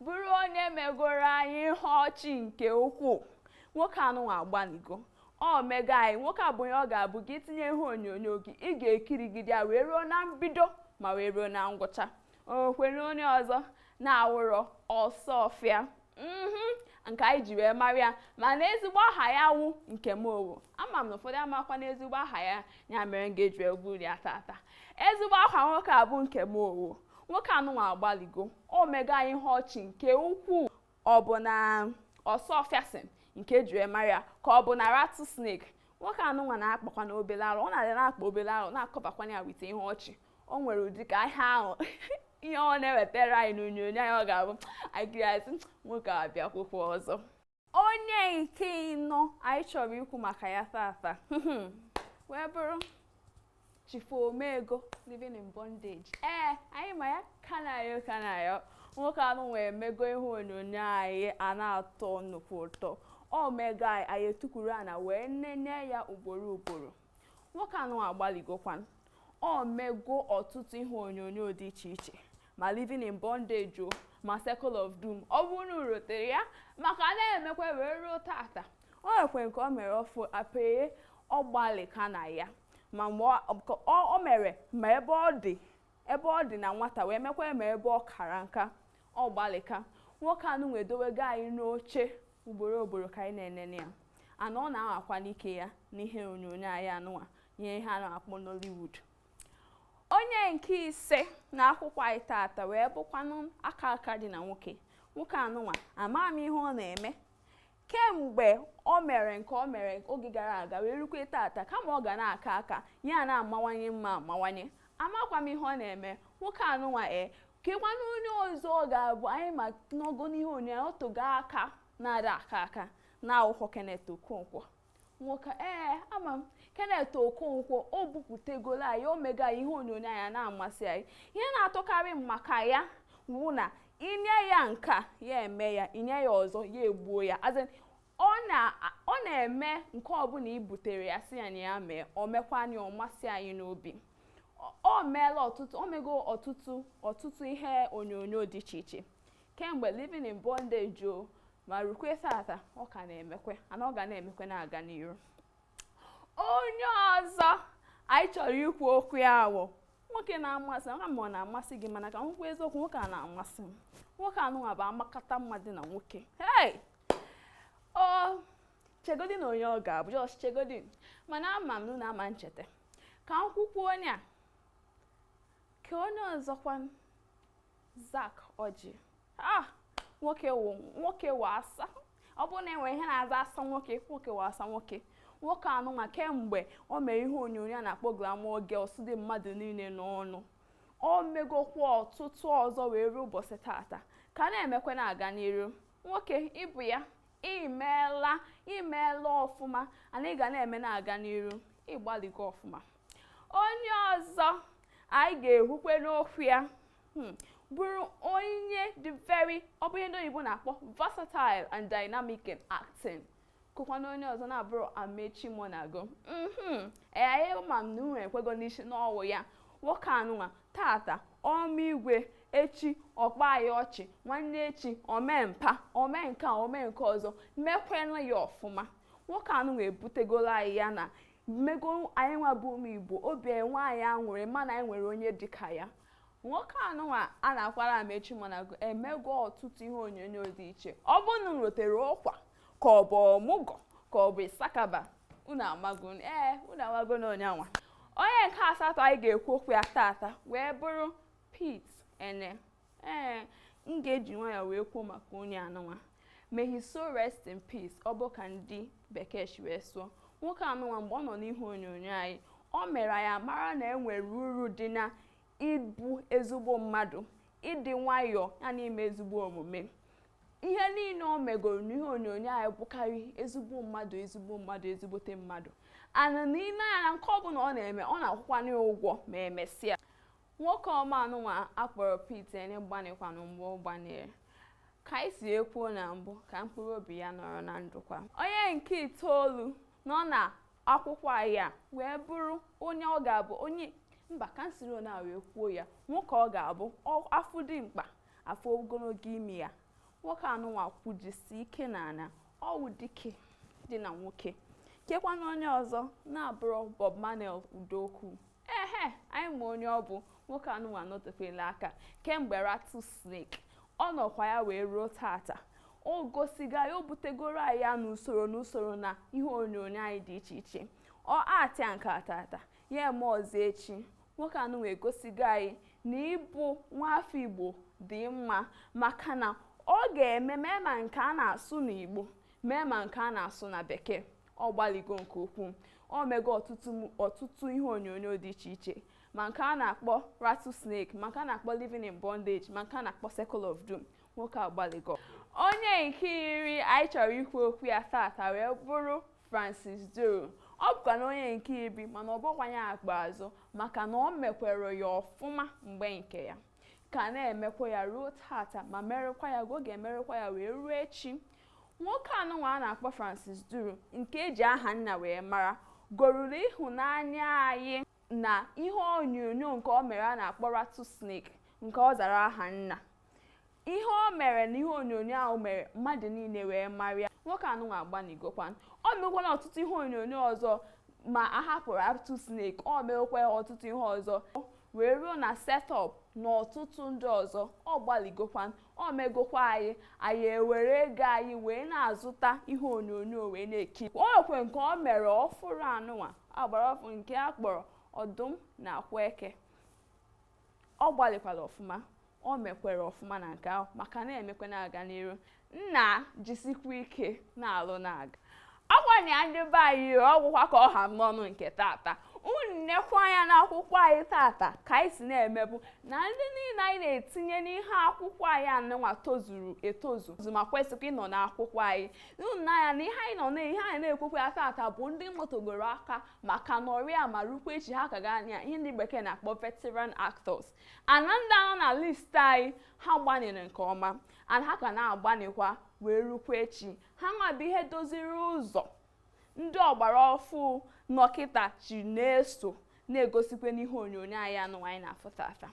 bụrụ onye megoro anyị ihe ọchị nke ukwuu. Nwoke anụ agbaligo, ọ mego anyị. Nwoke a bụ onye ọ ga-abụ gị tinye ihe onyonyo gị, ị ga-ekirigide ya wee ruo na mbido ma wee ruo na ngwụcha. O kwere onye ọzọ na-awụrọ Ọsọfịa, nke anyị ji wee mara ya, ma na ezigbo aha ya wụ nke m owu. Ama m na ụfọdụ amakwa na ezigbo aha ya, ya mere ngeji egwu ya tata. Ezigbo aha nwoke a bụ nke m owu. Nwoke anụnwa agbaligo, o mego anyị ihe ọchị nke ukwuu. Ọ bụ na Ọsọfịa sị nke ji wee mara ya, ka ọ bụ na Rattlesnake. Nwoke anụnwa na-akpakwa na obele arụ, ọ na-adị na-akpa obele arụ na-akọbakwana ya wite ihe ọchị. O nwere ụdị ka ihe ahụ ihe ọ na-ewetara anyị n'onyonyo anyị, ọ ga-abụ agịrịasị nwoke abịakwụkwọ ọzọ. Onye nke ịnọ anyị chọrọ ikwu maka ya tata wee bụrụ Chief Omego, Living in Bondage. Anyị ma ya kanayo. Nwoke anụ wee mego ihe onyonyo anyị a na-atọ nnukwu ụtọ. O mego anyị etukwuru ana wee nene ya ugboro. Nwoke anụ agbaligokwan, o mego ọtụtụ ihe onyonyo dị iche iche, ma Living in Bondage ma Circle of Doom. Ọ bụrụ na urotere ya maka na-emekwa wee ruo tata. O nwekwe nke o mere ọfụ apeye ọ gbalịka na ya, ma o mere ma ebe ọ dị na nwata wee mekwa ma ebe ọ kara nka, ọ gbalịka. Nwoke anụ wee dowego anyị n'oche ugboro ka anyị na-enene ya. Ana ọ na-anwakwa n'ike ya n'ihe onyonyo anyị anụnwa ihe ha na-akpọ Nollywood. Onye nke ise na akwụkwọ anyị tata wee bụkwanụ aka dị na nwoke. Nwoke anụnwa ama m ihe ọ na-eme kemgbe o mere nke o mere oge gara aga wee rukwe tata, kama ọ ga na-aka ya na-amawanye mma amawanye. Amakwa m ihe ọ na-eme. Nwoke anụnwa kekwana onye ọzọ ga-abụ anyị ma n'ogo n'ihe onyonyo otogo aka na-ada aka na akwụkwọ Kenneth Okonkwo nwoke ama m Kenneth Okonkwo o bupụtegolo anyị omega ihe onyonyo anyị na-amasị anyị ihe na-atụkarị m maka ya bụ na inye ya nka ya eme ya inye ya ọzọ ya egbuo ya ọ na-eme nke ọbụla i butere ya si ya na ya mee o mekwanye ọmasị anyị n'obi o meela omego ọtụtụ ihe onyonyo dị iche iche kemgbe Living in Bondage o ma rukwe tata ọ ka na-emekwe ana ọ ga na-emekwe na-aga n'iru onye ọzọ anyị chọrọ ikwu okwu ya bụ nwoke na-amasị m ma ọ na-amasị gị mana ka m kwuo eziokwu nwoke a na-amasị m nwoke anụnwa bụ amakata mmadụ na nwoke chegodin onye ọ ga-abụ just chegodin mana ama m na ama ncheta ka m kwukwu onye a ka onye ọzọkwa Zak Ọjị nwoke wụ asa ọ bụrụ na enwere ihe na-aza asa nwoke wụ asa nwoke anụnwa kemgbe o mere ihe onyonyo a na-akpọ Glamour Girls dị mmadụ niile n'ọnụ o megokwa ọtụtụ ọzọ wee ruo ụbọchị tata ka na-emekwe na-aga n'iru nwoke ịbụ ya imeela ọfụma ana ị ga na-eme na-aga n'iru ịgbaligo ọfụma onye ọzọ anyị ga-ehukwe n'okwu ya bụrụ onye ọ bụ ihe ndị oyibo na-akpọ versatile and dynamic in acting kụkwana onye ọzọ na-abụrụ Amechi Monago anyị ma m na unu ekwego n'isi n'ọwụ ya nwoke anụnwa tata ọmịigwe echi ọkpa ya ọchị nwanne echi omempa omenka omenke ọzọ mekwenụ ya ọfụma nwoke anụnwa ebutegolo anyị ya na mmego anyị nwa bụ ụmụ Igbo obi enwe anyị aṅụrị mana anyị nwere onye dịka ya nwoke anụnwa a na-akwara Amechi Monago emego ọtụtụ ihe onyonyo dị iche ọ bụ na rotere ụkwa ka ọ bụ ọmụgọ ka ọ bụ ịsakaba unu amago na onye anwa onye nke asatọ anyị ga-ekwu okwu ya tata wee bụrụ Pete Ene m ga-eji nwayọ wee kwuo maka onye anụnwa may he so rest in peace ọ bụ ka ndị bekee si wee sụọ nwoke anụnwa mgbe ọ nọ n'ihe onyonyo anyị o mere anyị mara na enwere uru dị na ịbụ ezigbo mmadụ ịdị nwayọ ya na ime ezigbo omume ihe niile o megoro n'ihe onyonyo anyị bụkarị ezigbo mmadụ ezigbote mmadụ ana n'ile ya nke ọbụla ọ na-eme ọ na-akwụkwanye ụgwọ ma emesịa nwoke ọma anụnwa akpọrọ Pete Ene gbanịkwanụ mgbe ọ gbanyere ka anyị si ekwuo na mbụ ka mkpụrụ obi ya nọrọ na ndụkwa onye nke itoolu nọ na akwụkwọ anyị a wee bụrụ onye ọ ga-abụ onye mba kansịl na wee kwuo ya nwoke ọ ga-abụ afọ dị mkpa afọ ogologo imi ya nwoke anụnwa kwujisi ike na ana ọwụ dike dị na nwoke kekwana onye ọzọ na-abụrụ Bob Marley Udokwu anyị ma onye ọ bụ nwoke anụnwa nọtefela aka kemgbe Rattlesnake ọ nọkwa ya wee ruo tata o gosiga ya o butegoro anyị ya n'usoro na ihe onyonyo anyị dị iche iche ọ atịa nke tata ya eme ọzọ echi nwoke anụnwa egosigo anyị na ịbụ nwafọ Igbo dị mma maka na ọ ga-eme mee ma nke a na-asụ n'Igbo mee ma nke a na-asụ na Bekee ọ gbaligo nke ukwuu o mego ọtụtụ ihe onyonyo dị iche iche ma nke a na-akpọ Rattlesnake ma nke a na-akpọ Living in Bondage ma nke a na-akpọ Circle of Doom nwoke agbaligo onye nke iri anyị chọrọ ikwu okwu ya tata wee bụrụ Francis Duru ọ bụkwa na onye nke iri mana ọ bụkwanye akpa azụ maka na o mekwere ya ọfụma mgbe nke ya ka na-emekwa ya ruo tata ma merekwa ya oge emerekwa ya wee ruo echi nwoke anụnwa a na-akpọ Francis Duru nke eji aha nna wee mara goruru ịhụnanya anyị na ihe onyonyo nke o mere a na-akpọ Rattlesnake nke ọ zara aha nna ihe o mere na ihe onyonyo ahụ mere mmadụ niile wee mara ya nwoke anụnwa agbanigokwa o mekwana ọtụtụ ihe onyonyo ọzọ ma a hapụrụ Rattlesnake o mekwa ọtụtụ ihe ọzọ wee ruo na Setup na ọtụtụ ndị ọzọ ọ gbaligokwa o megokwa anyị ewere ego anyị wee na-azụta ihe onyonyo wee na-ekiri o nwekwe nke o mere ọfụrụ anụnwa agbara ọfụ nke a kpọrọ Ọdụm na Akwa Eke ọ gbalikwara ọfụma o mekwere ọfụma na nke ahụ maka na-emekwa na-aga n'iru nna jisikwa ike na-alụ na-aga agwanya ndị be anyị ọgwụkwa ka ọ ha m n'ọnụ nke tata nnekwa anya n'akwụkwọ anyị tata ka anyị si na-emebu na ndị niile anyị na-etinye n'ihe akwụkwọ anyị anụnwa tozuru etozu ma kwesịkwa ịnọ n'akwụkwọ anyị n'anya na ihe anyị nọ na ihe anyị na-ekwukwa ya tata bụ ndị motogoro aka maka nọrịa ma rukwa echi ha ka gaa anya ihe ndị bekee na-akpọ veteran actors ana ndị anọ na list anyị ha gbanyere nke ọma ana ha ka na-agbanịkwa wee rukwa echi ha nwabụ ihe doziri ụzọ ndị ọgbara ọfụ nọkịta ji na-eso na-egosikwa n'ihe onyonyo anyị anụ anyị na-afụ tata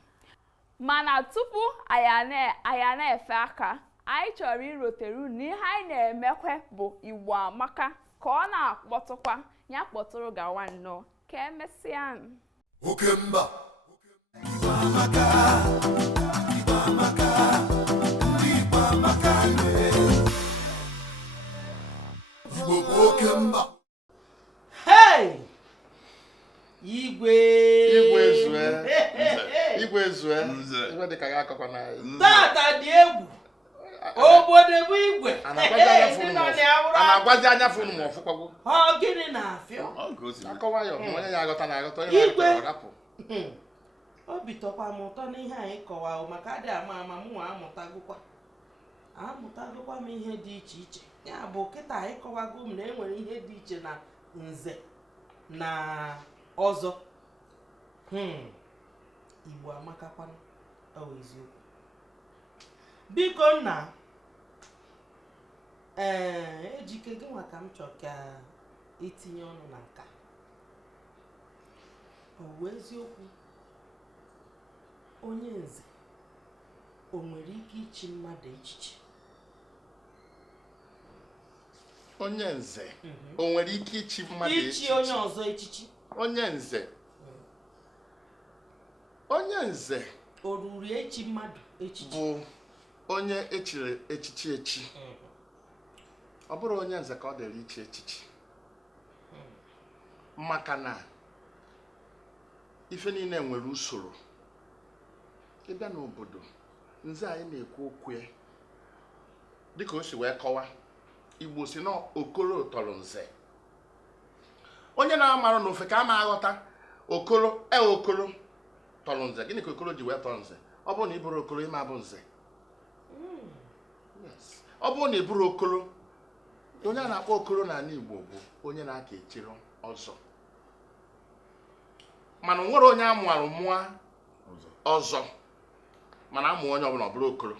mana tupu anyị na-efe aka anyị chọrọ irotere unu na ihe anyị na-emekwe bụ Igbo Amaka ka ọ na-akpọtụkwa ya kpọtụrụ gawa nnọọ ka emesịa Okemba Igbo amaka Igbo amaka ndị Igbo amaka Igbo bụ okemba. Hey! Igwe zue Nze. iwe dị ka ya akọkwa na tata dị egwu obodo bụ igwe a na-agwazi anya funu ma ọfụkwago ọ gịnị na-afịọ akọwa ya onye ya aghọta na-aghọta onye Igwe. na-arapụ obi tọkwa m ụtọ n'ihe anyị kọwa maka adị ama ama mụ amụtagokwa m ihe dị iche iche ya bụ kịta anyị kọwago m na enwere ihe dị iche na nze na ọzọ Igbo amakakwana ọ bụ eziokwu biko nna ejike gị nwa ka m chọ ka itinye ọnụ na nka ọ bụ eziokwu onye nze o nwere ike ichi mmadụ echiche onye nze o nwere ike ichi mmadụ ichi onye ọzọ echichi onye nze o ruru echi mmadụ echichi bụ onye echiri echichi echi ọ bụrụ onye nze ka ọ dịrị ichi echichi maka na ife niile nwere usoro ịbịa n'obodo nze anyị na-ekwu okwu ya dịka o si wee kọwa Igbo si na okoro tọrọ nze onye na-amarụ n'ofe ka a ma aghọta okoro tọrọ nze gịnị ka okoro ji wee tọrọ nze ọ bụrụ na ị bụrụ okoro ịma abụ nze ọ bụrụ na ị bụrụ okoro onye a na-akpọ okoro n'ala Igbo bụ onye na-aka echiri ọzọ mana o nwere onye amụarụ mụọ ọzọ mana amụ onye ọbụla ọ bụrụ okoro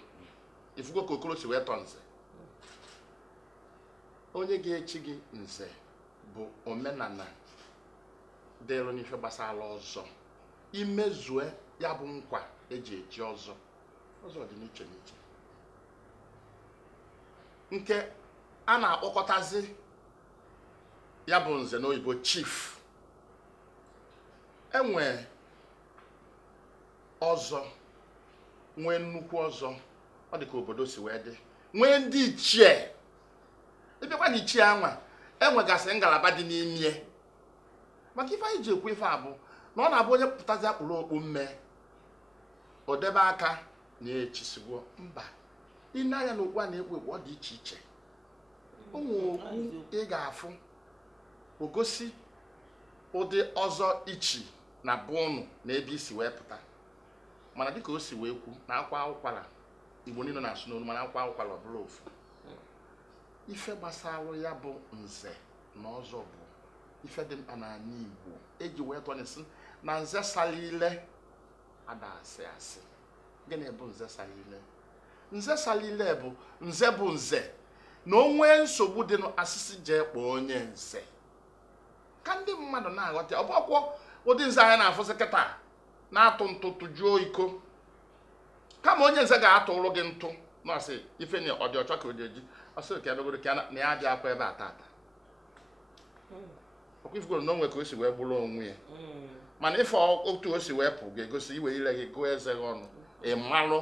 ifugo ka okoro si wee tọọ nze onye ga-echi gị nze bụ omenala dịrị n'ife gbasara ọzọ imezue ya bụ nkwa eji echi ọzọ dị n'iche n'iche nke a na-akpọkọtazi ya bụ nze n'oyibo chief enwe ọzọ nwee nnukwu ọzọ ọ dị ka obodo si wee dị nwee ndị ichie ịbịakwa na ichie anwa enwegasị ngalaba dị n'ime maka ife anyị ji ekwu ife abụ na ọ na-abụ onye pụtazi akpụrụ okpu mme o debe aka na echisigwo mba ine anya na okpu a na-ekpu ekpu ọ dị iche iche ụmụ okpu ị ga-afụ ogosi ụdị ọzọ ichi na bụnụ na ebe isi wee pụta mana dịka o si wee kwu na akwa ụkwara Igbo niile na-asụ n'olu mana akwa ụkwara ọ bụrụ ofu ife gbasara ya bụ nze na ọzọ bụ ife dị mkpa n'ala Igbo eji wee tọnyesi na nze salile ada asị asị gịnị bụ nze salile nze salile bụ nze na o nwee nsogbu dị n'asịsị jee kpọọ onye nze ka ndị mmadụ na-aghọta ọ bụkwa ụdị nze anyị na-afụsị kịta na-atụ ntụ tụjuo iko kama onye nze ga-atụrụ gị ntụ n'ọsị ife na ọ dị ọchọ ka o ji eji ọsị ka ebegoro ka na ya dị akwa ebe a tata ọkwa ifugoro na onwe ka o si wee gburu onwe ya mana ife otu o si wee pụ ga-egosi iwe ire gị gụọ eze gị ọnụ ị marụ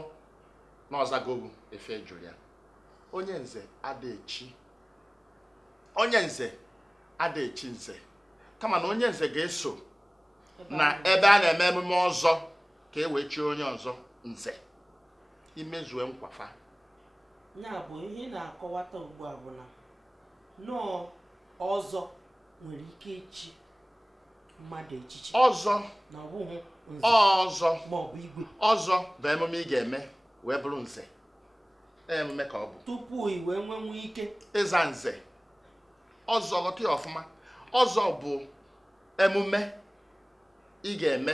na ọzagogu efe jụrụ ya onye nze adaechi nze kama na onye nze ga-eso na ebe a na-eme emume ọzọ ka e wee chie onye ọzọ nze imezue nkwafa ya bụ ihe na-akọwata ugbu a bụ na nọọ ọzọ nwere ike ichi mmadụ echichi ọzọ na ọ bụghị nze ọzọ ma ọ bụ igwe ọzọ bụ emume ị ga-eme wee bụrụ nze emume ka ọ bụ tupu i wee nwenwu ike ịza nze ọzọ ghọta ya ọfụma ọzọ bụ emume ị ga-eme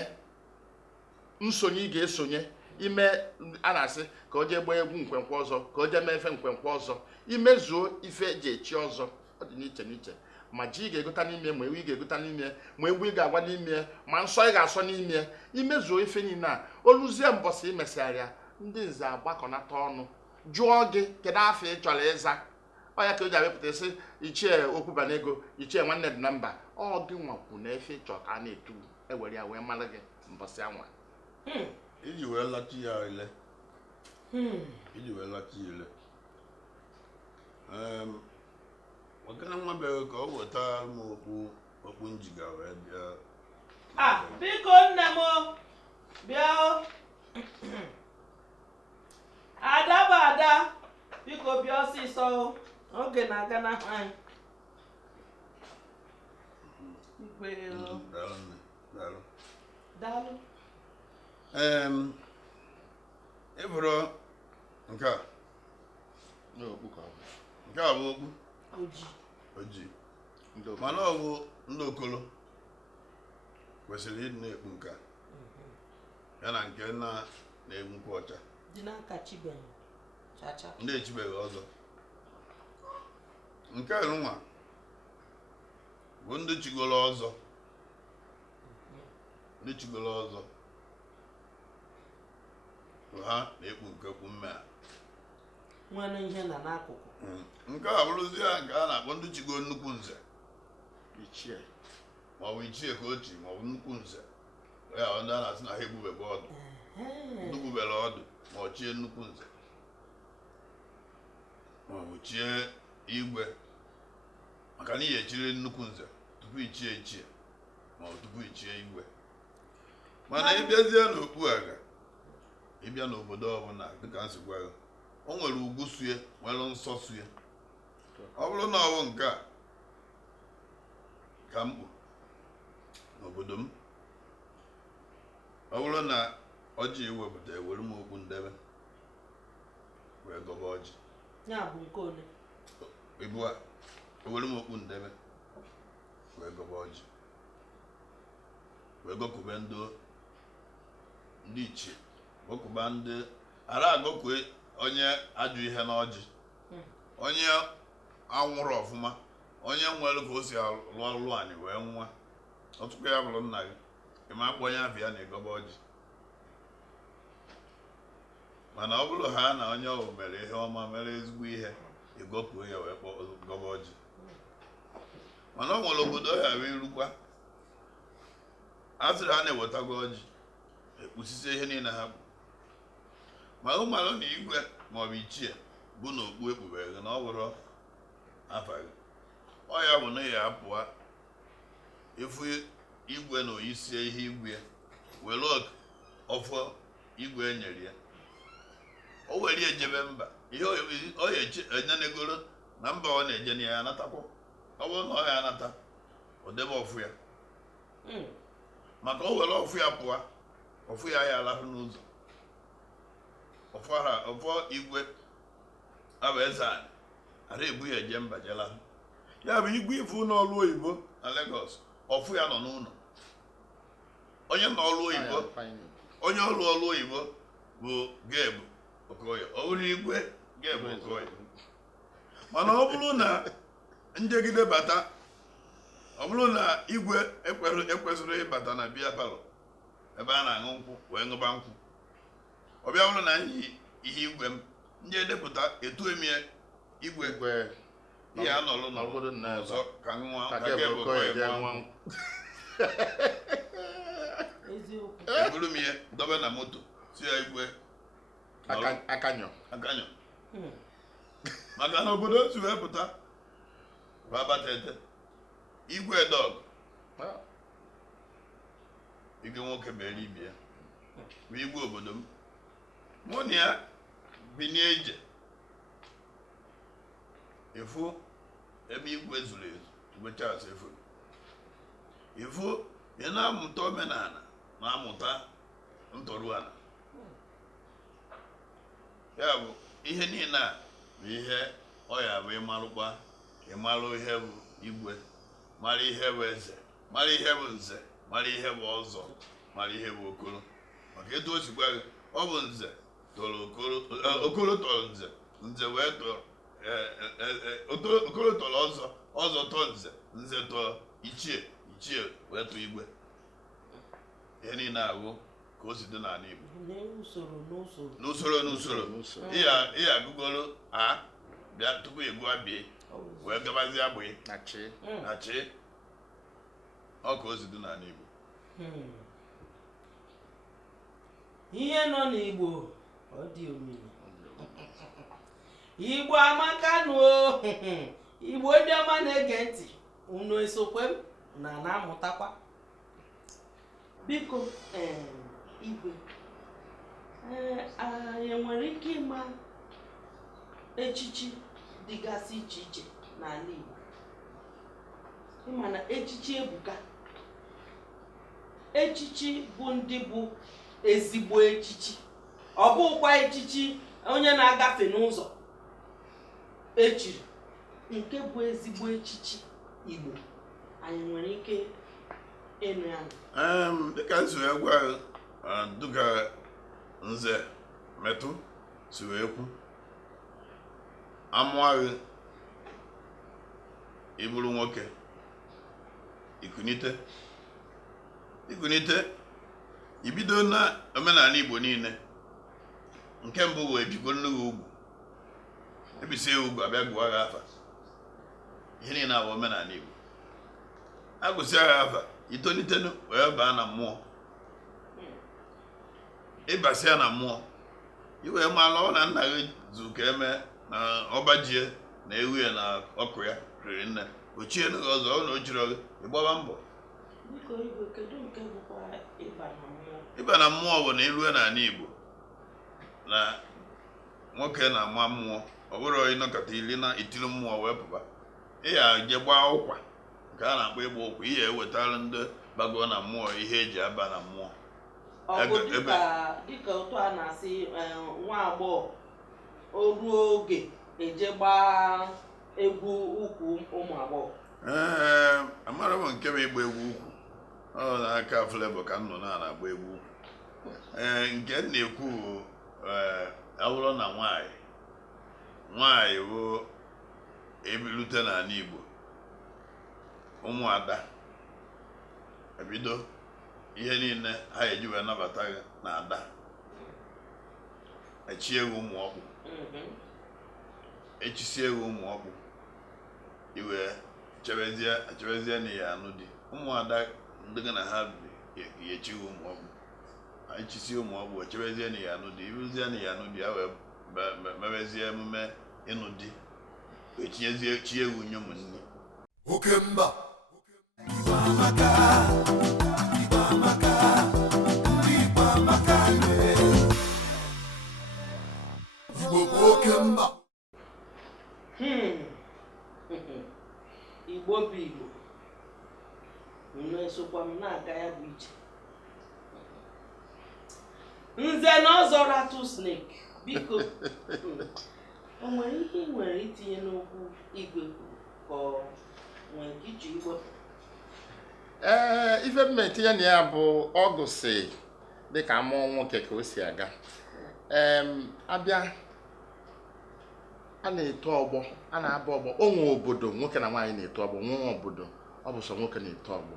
nsonye ị ga-esonye ime a na-asị ka o jee gbaa egwu nkwenkwe ọzọ ka o jee mee efe nkwenkwe ọzọ imezuo ife eji echi ọzọ ọ dị n'iche n'iche ma ji ị ga-egota n'ime ma ewu ị ga-egota n'ime ma egwu ị ga-agwa n'ime ma nsọ ị ga-asọ n'ime imezuo ife niile a oluzie mbọsị imesịarịa ndị nze agbakọnata ọnụ jụọ gị kedu afọ ị chọrọ ịza ọ ya ka o ji abịapụta sị ichie Okwubanego ichie nwanne dị na mba ọ gị nwakwu na efe ịchọ ka a na-etu ewere ya wee mara gị mbọsị anwa iji wee lachi ya ile iji wee lachi ya ile ọkana nwa bịara ka ọ weta m okpu njiga wee bịa biko nne m bịa ada bụ ada biko bịa ọsịsọ oge na-aga na anyị igwe daalụ ịbụrụ nke a nke a bụ okpu ojii mana ọ bụ ndị okolo kwesịrị ịdị na-ekpu nke a ya na nke na-egwu nkwụ ọcha dị n'aka chibeghị chacha ndị echibeghị ọzọ nke nwa bụ ndị chigolo ọzọ ndị chigolo ọzọ ha na-ekpu nke kwu mme a nwere ihe na n'akụkụ nke a bụrụzi ya nke a na-akpọ ndị chigo nnukwu nze ichie maọbụ ichie ka ochi maọbụ nnukwu nze ya ndị a na-asị na ha egbubebe ọdụ nnukwubere ọdụ ma ọ chie nnukwu nze maọbụ chie igwe maka na ihe echiri nnukwu nze tupu ichie ichie maọbụ tupu ichie igwe mana ịbịazie n'okpu aga ịbịa n'obodo ọbụla dịka nsi gwa gị o nwere ugwu sue nwere nsọ sue ọ bụrụ na ọ bụ nke a ka mkpu n'obodo m ọ bụrụ na ọjị ewepụta ewere m okpu ndebe wee gọba ọjị ya bụ nke ole ibu a ewere m okpu ndebe wee gọba ọjị wee gọkube ndị ichie gọkụba ndị ara agọkue onye ajụ ihe n'ọjị onye anwụrụ ọfụma onye nwere ka o si alụ ọlụ anyị wee nwa ọtụkọ ya bụrụ nna gị ịma akpọ onye afọ ya na-egọba ọjị mana ọ bụrụ ha na onye ọbụ mere ihe ọma mere ezigbo ihe ịgọpụo ya wee gọba ọjị mana ọ nwere obodo ya wee rukwa a sịrị ha na-ewetago ọjị ekpusisie ihe niile ha bụ ma ụmalụ na igwe maọbụ ichie bụ na okpu ekpubere gị na ọ bụrụ afa gị ọ ya bụ na ya apụa efu igwe na oyisie ihe igwe were ọfọ igwe enyere ya o were ejebe mba ihe ọ ya enyenegoro na mba ọ na-eje na ya anatakwa ọ bụrụ na ọ ya anata o debe ọfụ ya maka o were ọfụ ya pụa ọfụ ya ya alahụ n'ụzọ ọfọ igwe abụ eze anyị ara ebu ya eje mba jela ya bụ igwe ifu n'ọrụ oyibo na Lagos ọfụ ya nọ n'ụlọ onye nọ ọrụ oyibo onye ọrụ oyibo bụ Gabe Okoye ọ bụrụ igwe Gabe Okoye mana ọ bụrụ na njegide bata ọ bụrụ na igwe ekwesịrị ịbata na biya palọ ebe a na-aṅụ nkwụ wee ṅụba nkwụ ọ bịa bụrụ na ihe igwe m ndị edepụta etu emie igwe ihe anọlụ n'obodo ọzọ ka nwa eburu m ihe dobe na moto si ya igwe akanyọ maka na obodo otu wee pụta babatete igwe dọg igwe nwoke mere ibi ya bụ igwe obodo m mụ na ya binye ije efu ebe igwe zuru ezu igwe Charles efu ifu ị na-amụta omenala na-amụta ntọrụala. Ya bụ ihe niile a bụ ihe ọ ya bụ ịmalụkwa ịmalụ ihe bụ igwe, mara ihe bụ eze, mara ihe bụ nze, mara ihe bụ ọzọ, mara ihe bụ okoro. Maka etu o sikwa gị, ọ bụ nze tọrọ okoro, okoro tọrọ nze, nze wee tọrọ okoro tọrọ ọzọ, ọzọ tọọ nze, nze tọrọ ichie, ichie wee tọọ igwe. Ihe niile ahụ ka o si dị n'ala Igbo. N'usoro ihe agụgoro a bịa tupu egwu abịa wee gabazie agbị na chi. Ọ ka o si dị n'ala Igbo. Ihe nọ n'Igbo ọ dị omimi. Igbo amaka nụ. Igbo ndị ọma na-ege ntị, unu esokwe m na na-amụtakwa. Biko igwe enwere ike ịma echichi dịgasị iche iche n'ala Igbo? Ịma na echichi ebuka. Echichi bụ ndị bụ ezigbo echichi, ọ bụkwa echichi onye na-agafe n'ụzọ echiri. Nke bụ ezigbo echichi Igbo anyị nwere ike ịnụ ya. Dịka nso ya gwa duka nze metụ si wee kwu, amụaghị ịbụrụ nwoke ikunite ibido na omenala Igbo niile. Nke mbụ wee bigo nnukwu ugwu, ebisie ugwu abịa gụọ agha afa. Ihe niile abụ omenala Igbo. Agụsị agha afa, itolitenu wee baa na mmụọ. Ịbasịa na mmụọ, iwee mara ọ na nna gị zu ka eme na ọbajie na ewu ya na ọkụ ya riri nne, ochie n'ụzọ ọzọ, ọ na o jiri gị ịgbaba mbọ. Biko igwe, kedu nke bụkwa ịba na mmụọ? Ịba na mmụọ bụ na ilue n'ala Igbo na nwoke na-ama mmụọ, ọ bụrụ ịnọkọta ili na itili mmụọ wee pụba. Ị ya je gbaa ụkwa nke a na-akpọ ịgba ụkwa, ihe ewetara ndị bago na mmụọ ihe eji aba na mmụọ. Ọ bụ dịka otu a na-asị nwa agbọghọ o ruo oge eje gbaa egwu ukwu ụmụ agbọghọ. Amara m nke bụ ịgba egwu ukwu, ọ na-aka Flavour ka nnụ na-agba egwu ukwu. Nke m na-ekwu awụrụ na nwanyị bụ ebilute n'ala Igbo, ụmụada ebido ihe niile ha eji wee nabata na ada, echi ewu ụmụ ọkpụ, echisi ewu ụmụ ọkpụ, iwe chebezie na ya anụ di. Ụmụada ndị gị na ha ga-echi ụmụ ọkpụ, echisi ụmụ ọkpụ, echebezie na ya anụ di, iruzie na ya anụ di, ha wee mebezie emume ịnụ di, etinyezie chi ewu nye ụmụnne. Okemba Igbo amaka, Igbo amaka, ndị Igbo amaka Igbo bụ okemba. Igbo bụ Igbo, unu esokwa m na-aga ya bụ ije. Nze na ọzọ rattlesnake, biko o nwere ihe ị nwere itinye n'okwu igwe ka ọ nwere ike iji igwe? Ife m etinye na ya bụ ọgụsị dịka mmụọ nwoke ka o si aga. Abịa a na-eto ọgbọ, a na-aba ọgbọ, onwe obodo nwoke na nwaanyị na-eto ọgbọ, nwa obodo ọ bụ sọ nwoke na-eto ọgbọ.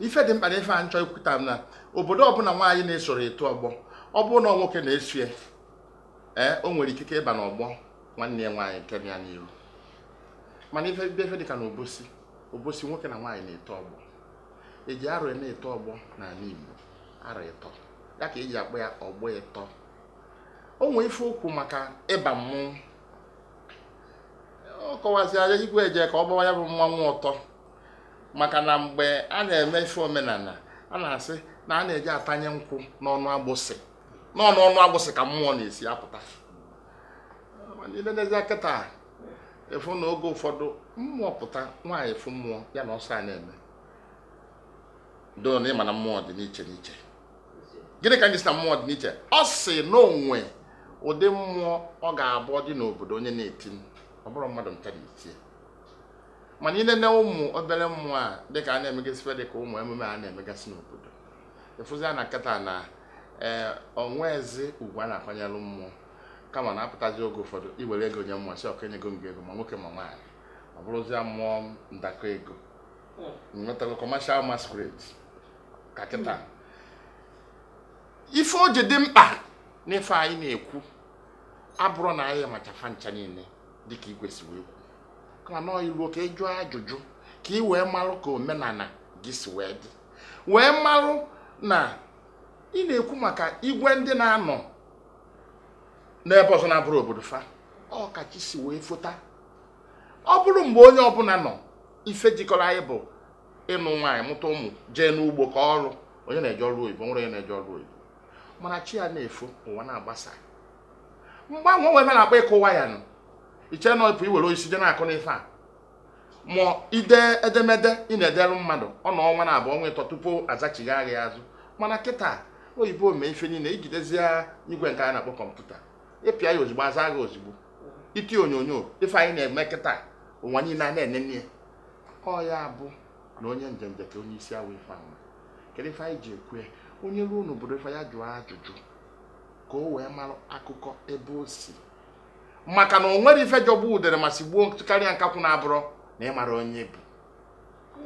Ife dị mkpa na ife a nchọ ikwuta m na obodo ọbụla nwaanyị na-esoro eto ọgbọ, ọ bụrụ na nwoke na-esue o nwere ikike ịba n'ọgbọ nwanne ya nwaanyị nke ya n'iru. Mana ife dịka na obosi nwoke na nwaanyị na-eto ọgbọ, eji arọ na-eto ọgbọ n'ala Igbo, arọ ịtọ ya ka eji akpọ ya ọgbọ ịtọ. O nwee ife okwu maka ịba mmụọ, ọ kọwazi anya igwe eje ka ọ gbawa ya bụ mmanwụ ụtọ. Maka na mgbe a na-eme ife omenala, a na-asị na a na-eji atanye nkwụ n'ọnụ agbụsị, n'ọnụ agbụsị ka mmụọ na-esi apụta. Mana ile n'ezie kịta efu na oge ụfọdụ mmụọ pụta, nwaanyị efu mmụọ ya na ọsọ a na-eme, do na ịma na mmụọ dị n'iche n'iche. Gịnị ka anyị si na mmụọ dị n'iche? Ọ sị na onwe ụdị mmụọ ọ ga-abụ dị n'obodo onye na-eti ọ bụrụ mmadụ ncha na-eti. Mana ile na ụmụ obere mmụọ a dịka a na-emegasị dịka ụmụ emume a na-emegasị n'obodo. Efuzi a na nkata na onwezi ugwu a na-akwanyere mmụọ kama na-apụtazi oge ụfọdụ iwere ego nye mmụọ si ọkenye ego nga ego ma nwoke ma nwaanyị ọ bụrụzi mmụọ ndakọ ego nwetago commercial masquerade ka kịta ife o ji dị mkpa n'ife anyị na-ekwu abụrụ na anyị machafa ncha niile dịka igwe si wee kwu kama na ilu ka ị jụọ ajụjụ ka ị wee marụ ka omenala gị si wee dị wee marụ na ị na-ekwu maka igwe ndị na-anọ n'ebe ọzọ na-abụrụ obodo fa ọ kachi si wee fota ọ bụrụ mgbe onye ọbụla nọ ife jikọrọ anyị bụ ịnụ nwaanyị mụta ụmụ jee n'ugbo ka ọrụ onye na-eje ọrụ oyibo nwere onye na-eje ọrụ oyibo mana chi ya na-efo ụwa na-agbasa mgbanwe onwe ebe na-akpa ịkụwa ya nụ iche na ọpụ iwere osisi je na-akụ n'ife a mụọ ide edemede ị na-edere mmadụ ọ na ọnwa na-abụ ọnwa ịtọ tupu azachigha gị azụ mana kịta oyibo mee ife niile ijidezie igwe nke a na-akpọ kọmputa ịpịa ya ozugbo aza gị ozugbo iti onyonyo ife anyị na-eme kịta ụwa niile a na-enene ọ ya bụ na onye njenje ka onye isi awụ ife ahụ kedu ife anyị ji ekwe onye ruo n'obodo ife ya jụọ ajụjụ ka o wee mara akụkọ ebe o si maka na o nwere ife jọgbu udere ma si gbuo karịa nkakwụ na-abụrụ na ịmara onye bụ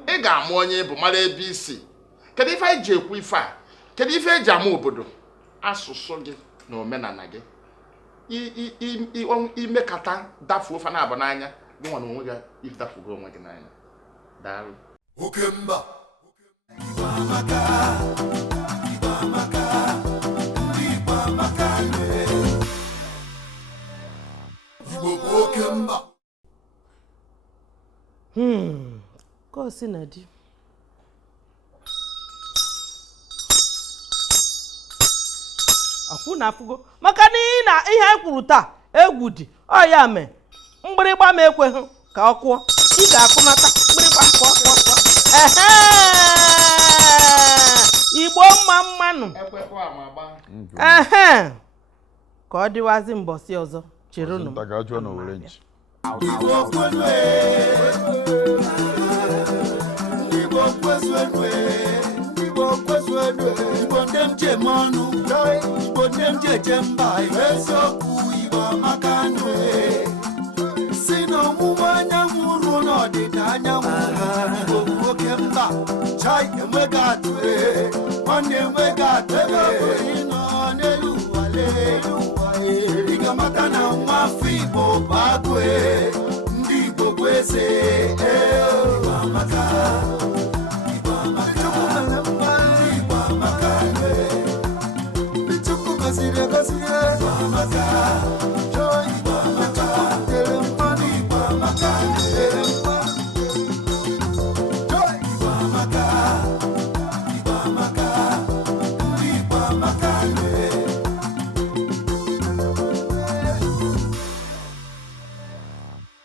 ị ga-ama onye bụ mara ebe isi kedu ife anyị ji ekwu ife a kedu ife eji ama obodo asụsụ gị na omenala gị imekata dafuo ofe na-abụ n'anya gị nwa na onwe gị idafugo onwe gị n'anya daalụ Okemba. Igbo okemba. Ka o si na di akwụ na afụgo maka n'ihi na ihe anyị kwuru taa egwu dị ọ ya mee mgbịrịgba m ekweghị ka ọ kụọ ị ga-akụnata mgbịrịgba ka ọ kụọ Igbo mma mmanụ ka ọ dịwazi mbọsị ọzọ cherenụ Igbo ndemche mọnụ Igbo ndemche chemba eziokwu Igbo amaka nụ si n'ọwụwa anyanwụ ruo n'ọdịda anyanwụ Igbo bụ oke mba chai enweghị atụ nwanne enweghị atụ ebe ọ bụ ịnọ n'elu ụwa ị ga-amata na nwa afọ Igbo bụ agụ ndị Igbo bụ eze Igbo amaka Igbo amaka